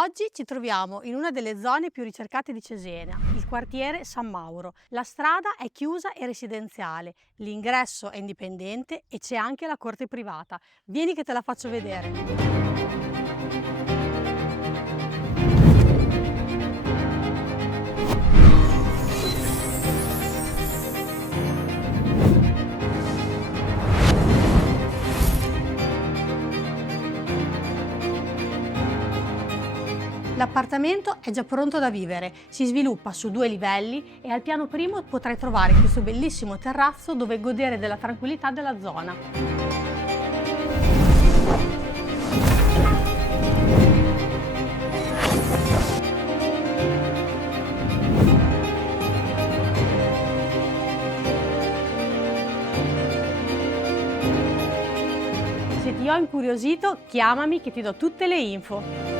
Oggi ci troviamo in una delle zone più ricercate di Cesena, il quartiere San Mauro. La strada è chiusa e residenziale, l'ingresso è indipendente e c'è anche la corte privata. Vieni che te la faccio vedere. L'appartamento è già pronto da vivere, si sviluppa su 2 livelli e al piano primo potrai trovare questo bellissimo terrazzo dove godere della tranquillità della zona. Se ti ho incuriosito, chiamami che ti do tutte le info.